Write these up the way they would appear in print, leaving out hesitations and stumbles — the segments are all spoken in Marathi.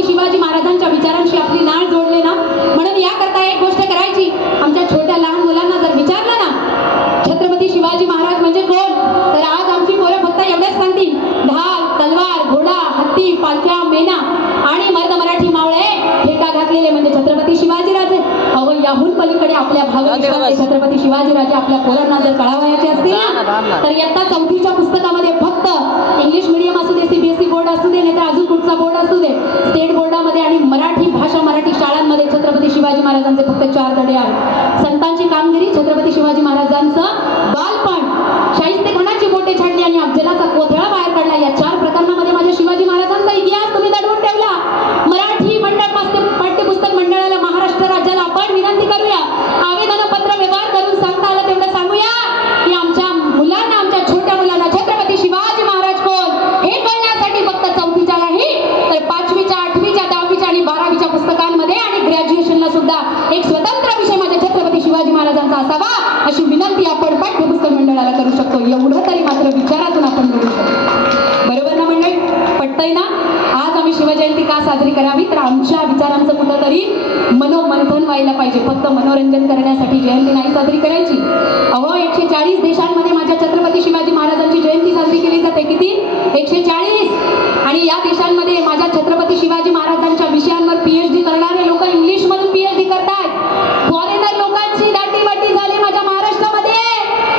छत्रपती शिवाजी महाराजांच्या विचारांशी आपली नाळ जोडले ना, म्हणून याकरता एक गोष्ट करायची. आमच्या छोट्या लहान मुलांना जर विचारलं ना छत्रपती शिवाजी महाराज म्हणजे कोण, तर आज आमची पोरं फक्त एवढंच सांगतील, ढाल, तलवार, घोडा, हत्ती, पालख्या, मेना आणि मर्द मराठी मावळे फेटा घातलेले म्हणजे छत्रपती शिवाजीराजे. अहो याहून पलीकडे आपल्या भावविश्वाचे छत्रपती शिवाजीराजे आपल्या पोरांना जर कळावायचे असतील ना, तर इयत्ता 4वीच्या पुस्तकामध्ये फक्त इंग्लिश मीडियम असू दे, सीबीएसई बोर्ड असू दे, नाही तर अजून कुठचा बोर्ड असू दे, स्टेट बोर्डामध्ये आणि मराठी भाषा मराठी शाळांमध्ये छत्रपती शिवाजी महाराजांचे फक्त 4 धडे आहेत. संतांची कामगिरी, छत्रपती शिवाजी महाराजांचं बालपण, शाहिस्तेखानाची बोटे छाडली आणि अफजलाचा कोथळा बाहेर काढला, या 4 प्रकरणामध्ये माझ्या शिवाजी महाराजांचा इतिहास तुम्ही दडवून ठेवला. मराठी मंडळ पाठ्यपुस्तक मंडळाला, महाराष्ट्र राज्याला आपण विनंती करूया, आवेदन पत्र व्यवहार करून सांगता आलं तेवढं सांगूया की आमच्या मुलांना, आमच्या छोट्या मुलांना छत्रपती शिवाजी महाराज कोण हे कळण्यासाठी फक्त 4वीच्या नाही तर 5वीच्या, 8वीच्या, 10वीच्या आणि 12वीच्या पुस्तकांमध्ये आणि ग्रॅज्युएशनला सुद्धा एक स्वतंत्र विषय माझ्या छत्रपती शिवाजी महाराजांचा असावा, अशी विनंती आपण पाठ्यपुस्तक मंडळाला करू शकतो. एवढं तरी मात्र विचारातून आपण करू शकतो. बरोबर ना मंडळी, पटतंय ना? आज आम्ही शिवजयंती का साजरी करावी, तर आमच्या विचारांचं कुठंतरी मनोमंथन व्हायला पाहिजे. फक्त मनोरंजन करण्यासाठी जयंती नाही साजरी करायची. अहो 140 देशांमध्ये माझ्या छत्रपती शिवाजी महाराजांची जयंती साजरी केली जाते. किती? 140. आणि या देशांमध्ये माझ्या छत्रपती शिवाजी महाराजांच्या विषयांवर पीएचडी करणारे लोक इंग्लिश मधून पीएचडी करतात. फॉरेनर लोकांची दाटीवाटी झाली माझ्या महाराष्ट्रामध्ये.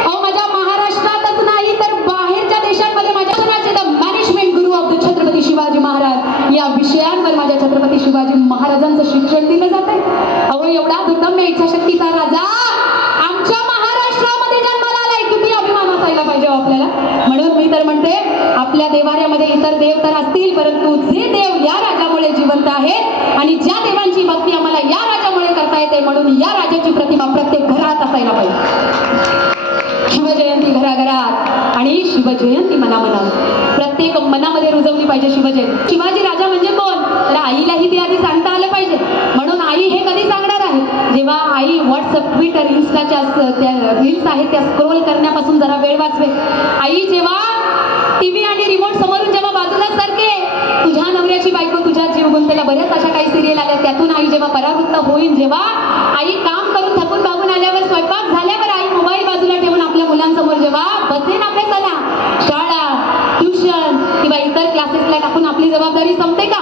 अहो माझ्या महाराष्ट्रातच नाही तर बाहेरच्या देशांमध्ये माझ्या the management Guru of the Chhatrapati Shivaji Maharaj या विषयांवर माझ्या छत्रपती शिवाजी महाराजांचं शिक्षण दिलं जाते. अहो एवढा दुर्दम्य इच्छाशक्तीचा राजा आमच्या महाराष्ट्रामध्ये जन्माला आलाय, किती अभिमान असायला पाहिजे आपल्याला. म्हणून मी तर म्हणते, आपल्या देवाऱ्यामध्ये इतर देव तर असतील, परंतु जे देव या राजामुळे जिवंत आहेत आणि ज्या देवांची भक्ती आम्हाला या राजामुळे करता येते, म्हणून या राजाची प्रतिमा प्रत्येक घरात असायला पाहिजे. शिवजयंती घराघरात आणि शिवजयंती मनामनात, प्रत्येक मनामध्ये रुजवली पाहिजे शिवजयंती. शिवाजी राजा म्हणजे कोण, तर आईलाही ते आधी सांगता आलं पाहिजे. म्हणून आई हे कधी सांगणार आहे, जेव्हा आई व्हॉट्सअप, ट्विटर, इन्स्टाच्या त्या रील्स आहेत त्या स्क्रोल करण्यापासून जरा वेळ वाचवे. आई जेव्हा टीव्ही आणि रिमोट समोरून जेव्हा बाजूला सरके, तुझ्या नवऱ्याची बायको तुझ्या जीव गुंतला, बऱ्याच अशा काही सिरियल आल्या, त्यातून आई जेव्हा परावृत्त होईल, जेव्हा आई काम करून थकून भागून आल्यावर, स्वयंपाक झाल्यावर आई मोबाईल बाजूला ठेवून आपल्या मुलांसमोर जेव्हा बसेन अभ्यासाला, शाळा, ट्युशन किंवा इतर क्लासेसला टाकून आपली जबाबदारी संपते का?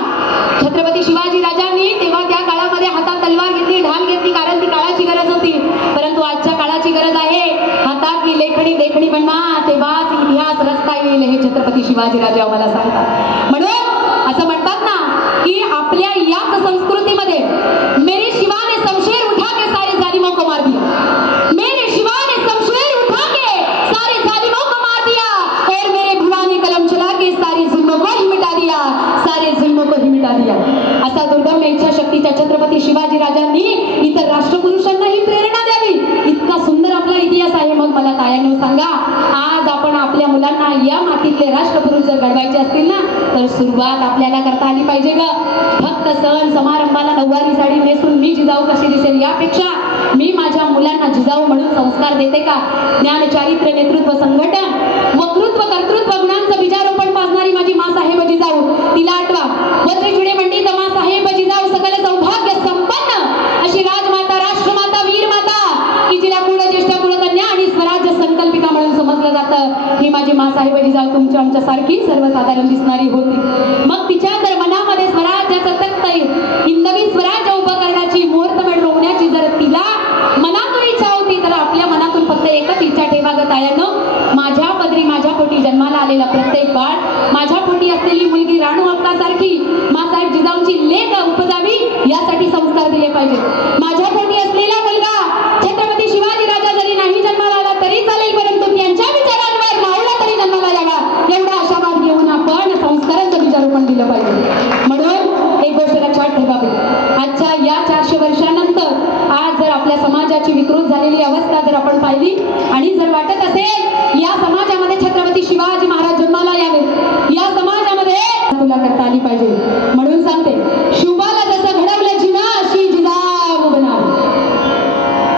छत्रपती शिवाजी राजांनी तेव्हा त्या काळामध्ये हातात तलवार घेतली, ढाल घेतली, कारण ती काळाची गरज होती. परंतु आजच्या काळाची गरज आहे हातातली लेखणी लेखणी बनवा, तेव्हाच इतिहास रचता येईल, हे छत्रपती शिवाजी राजे आम्हाला सांगतात. म्हणून असं म्हणतात ना की आपल्या याच संस्कृतीमध्ये मेरे शिवा ने शमशेर उठा के सारे जालिमों को मार दिया, मेरे शिवा ने शमशेर उठा के सारे जालिमों को मार दिया, और मेरे भुवा ने कलम चला के सारे जुल्मों को ही मिटा दिया, सारे जुल्मों को ही मिटा दिया. असा दुर्दम्य इच्छाशक्तीच्या छत्रपती शिवाजी राजांनी इतर राष्ट्रपुरुषांनाही प्रेरणा द्यावी. इतका सुंदर आपला इतिहास आहे. मग मला तायांनो सांगा, आज आपण आपल्या मुलांना या मातीतले राष्ट्रपुरुष जर घडवायचे असतील ना, तर सुरुवात आपल्याला करता आली पाहिजे ग. फक्त सण समारंभाला नऊवारी साडी नेसून मी जिजाऊ कशी दिसेल यापेक्षा मी माझ्या मुलांना जिजाऊ म्हणून संस्कार देते का? ज्ञान, चारित्र्य, नेतृत्व, संघटन, वक्तृत्व, कर्तृत्व गुणांचं बीजारोपण पाजणारी माझी माँसाहेब जिजाऊ, तिला आठवा. वज्रचुडे मंडित माँसाहेब जिजाऊ सकल सौभाग्य संपन्न अशी राजमाता, राष्ट्रमाता, वीरमाता की जिला कुळज्येष्ठ, कुळकन्या आणि स्वराज्य संकल्पिका म्हणून समजलं जातं, ही माझी माँसाहेब जिजाऊ तुमच्या आमच्यासारखी सर्वसाधारण दिसणारी होती. मग तिच्या जर मनामध्ये स्वराज्याचं तख्त, हिंदवी स्वराज्य उभं करण्याची, मुहूर्तमेढ रोवण्याची जर तिला मनातून इच्छा होती, तर आपल्या मनातून फक्त एकच इच्छा ठेवा ग तायांनो, माझ्या पदरी, माझ्या पोटी जन्माला आलेला प्रत्येक बाळ, माझ्या पोटी असलेली मुलगी राणू अक्कासारखी माँसाहेब जिजाऊंची लेक उपजावी, यासाठी संस्कार दिले पाहिजे. माझ्या पोटी असलेला मुलगा छत्रपती शिवाजी राजा जरी नाही जन्माला आला तरी चालेल, परंतु त्यांच्या विचारांवर मावळा तरी जन्माला यावा, एवढा आशावाद घेऊन आपण संस्कारांचं बीजारोपण दिलं पाहिजे. म्हणून एक गोष्ट लक्षात ठेवावी, आजच्या या 400 वर्षानंतर आज जर आपल्या समाजाची विकृत झालेली अवस्था जर आपण पाहिली आणि जर वाटत असेल या समाजामध्ये छत्रपती शिवाजी महाराज जन्माला यावे, या समाजामध्ये तुला करता आली पाहिजे. म्हणून सांगते, शिवबाला जसं घडवलं जिना अशी जिजाऊ बनावी,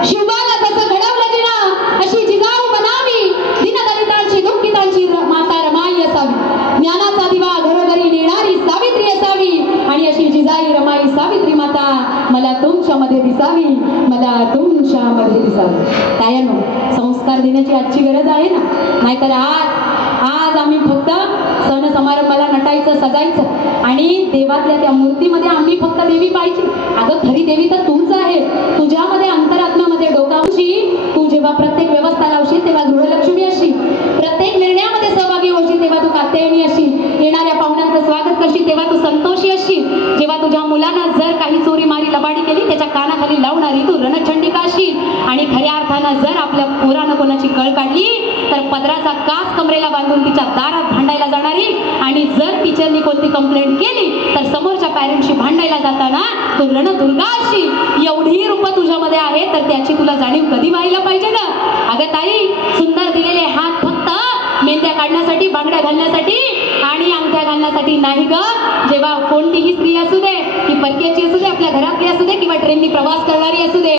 शिवबाला जसं घडवलं जिना अशी जिजाऊ बनावी, दीनदलितांची, दुःखितांची माता रमाई असावी, ज्ञानाचा दिवा घरोघरी नेणारी सावित्री असावी आणि आणि अशी जिजाई रमाई सावित्री माता मला तुमच्यामध्ये दिसावी, मला तुमच्यामध्ये दिसावी. तायांनो, संस्कार देण्याची आजची गरज आहे ना. नाहीतर आज आम्ही फक्त सण समारंभाला नटायचं, सजायचं आणि देवातल्या त्या मूर्तीमध्ये आम्ही फक्त देवी पाहिजे. अगं खरी देवी तर तूच आहे. तुझ्यामध्ये अंतरात्म्यामध्ये डोकावशी. तू जेव्हा प्रत्येक व्यवस्था लावशील तेव्हा गृहलक्ष्मी अशी, प्रत्येक निर्णयामध्ये सहभागी होशील तेव्हा तू कात्यायनी अशी, येणाऱ्या पाहुण्यांचं स्वागत करशील तेव्हा तू संतोषी अशी, जेव्हा तुझ्या मुलांना जर काही चोरी मारी लबाडी केली त्याच्या कानाखाली लावणारी तू रणचंडिका अशी, आणि खऱ्या अर्थानं जर आपल्या पोरानं कोणाची कळ काढली तर पदराचा कास कमरेला बांधून तिच्या दारात भांडायला जाणारी, आणि जर टीचरनी कोणती कंप्लेंट केली तर समोरच्या पॅरेंटशी भांडायला जाताना तू रणदुर्गा अशी. एवढी रूपं तुझ्यामध्ये आहे तर त्याची तुला जाणीव कधी व्हायला पाहिजे ना. अगं ताई, सुंदर दिलेले हात फक्त मेंद्या काढण्यासाठी, बांगड्या घालण्यासाठी आणि अंगठ्या घालण्यासाठी नाही ग. जेव्हा कोणतीही स्त्री असू दे, ती परक्याची असू दे, आपल्या घरातली असू दे किंवा ट्रेननी प्रवास करणारी असू दे,